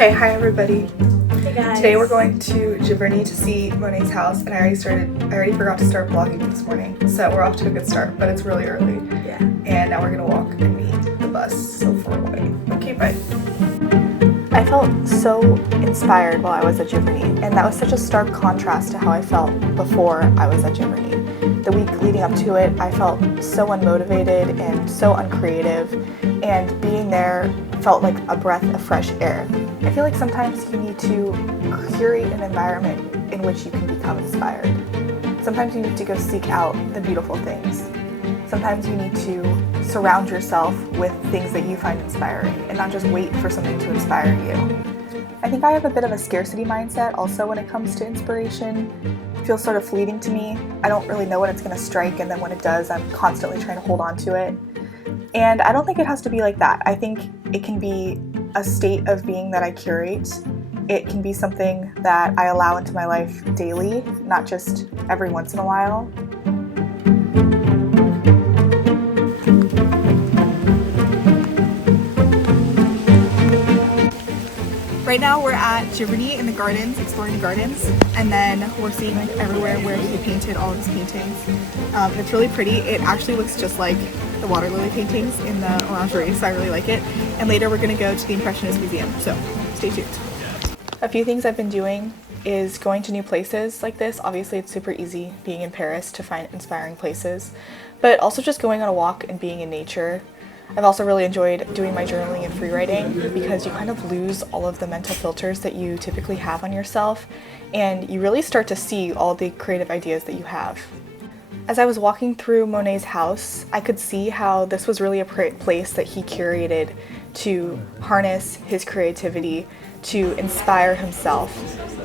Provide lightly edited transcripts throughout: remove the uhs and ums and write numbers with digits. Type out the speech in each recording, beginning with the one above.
Okay, hi everybody. Hey guys. Today we're going to Giverny to see Monet's house, and I already forgot to start vlogging this morning, so we're off to a good start, but it's really early. Yeah. And now we're gonna walk and meet the bus so far away. Okay, bye. I felt so inspired while I was at Giverny, and that was such a stark contrast to how I felt before I was at Giverny. The week leading up to it, I felt so unmotivated and so uncreative, and being there felt like a breath of fresh air. I feel like sometimes you need to curate an environment in which you can become inspired. Sometimes you need to go seek out the beautiful things. Sometimes you need to surround yourself with things that you find inspiring and not just wait for something to inspire you. I think I have a bit of a scarcity mindset also when it comes to inspiration. It feels sort of fleeting to me. I don't really know when it's going to strike, and then when it does, I'm constantly trying to hold on to it. And I don't think it has to be like that. I think it can be a state of being that I curate. It can be something that I allow into my life daily, not just every once in a while. Right now we're at Giverny in the gardens, exploring the gardens, and then we're seeing like everywhere where he painted all of his paintings. It's really pretty. It actually looks just like the water lily paintings in the orangery, so I really like it. And later we're going to go to the Impressionist Museum, so stay tuned. A few things I've been doing is going to new places like this. Obviously it's super easy being in Paris to find inspiring places, but also just going on a walk and being in nature. I've also really enjoyed doing my journaling and free writing because you kind of lose all of the mental filters that you typically have on yourself, and you really start to see all the creative ideas that you have. As I was walking through Monet's house, I could see how this was really a place that he curated to harness his creativity, to inspire himself.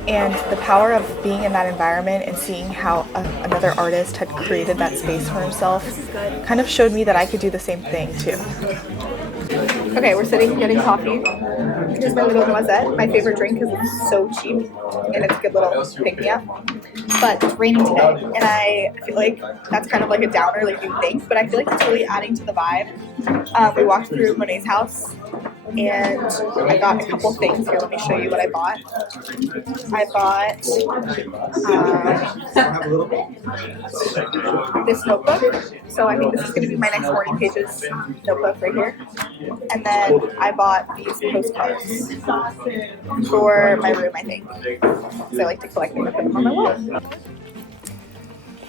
And the power of being in that environment and seeing how another artist had created that space for himself kind of showed me that I could do the same thing too. Okay, we're sitting getting coffee. Here's my little noisette, my favorite drink because it's so cheap and it's a good little pick-me-up. But it's raining today, and I feel like that's kind of like a downer like you think, but I feel like it's really adding to the vibe. We walked through Monet's house, and I got a couple things here. Let me show you what I bought. I bought this notebook. So I think this is going to be my next morning pages notebook right here. And then I bought these postcards for my room, I think. Because I like to collect them and put them on my wall.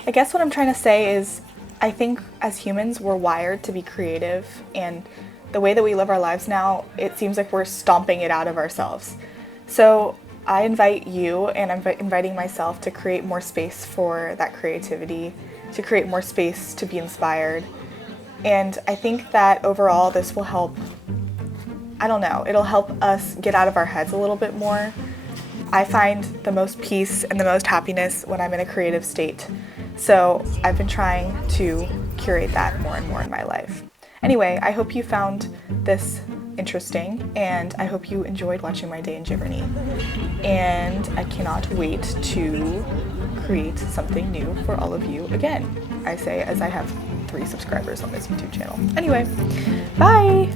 I guess what I'm trying to say is I think as humans we're wired to be creative, and the way that we live our lives now, it seems like we're stomping it out of ourselves. So I invite you, and I'm inviting myself, to create more space for that creativity, to create more space to be inspired. And I think that overall this will help, I don't know, it'll help us get out of our heads a little bit more. I find the most peace and the most happiness when I'm in a creative state. So I've been trying to curate that more and more in my life. Anyway, I hope you found this interesting, and I hope you enjoyed watching my day in Giverny. And I cannot wait to create something new for all of you again. I say as I have 3 subscribers on this YouTube channel. Anyway, bye!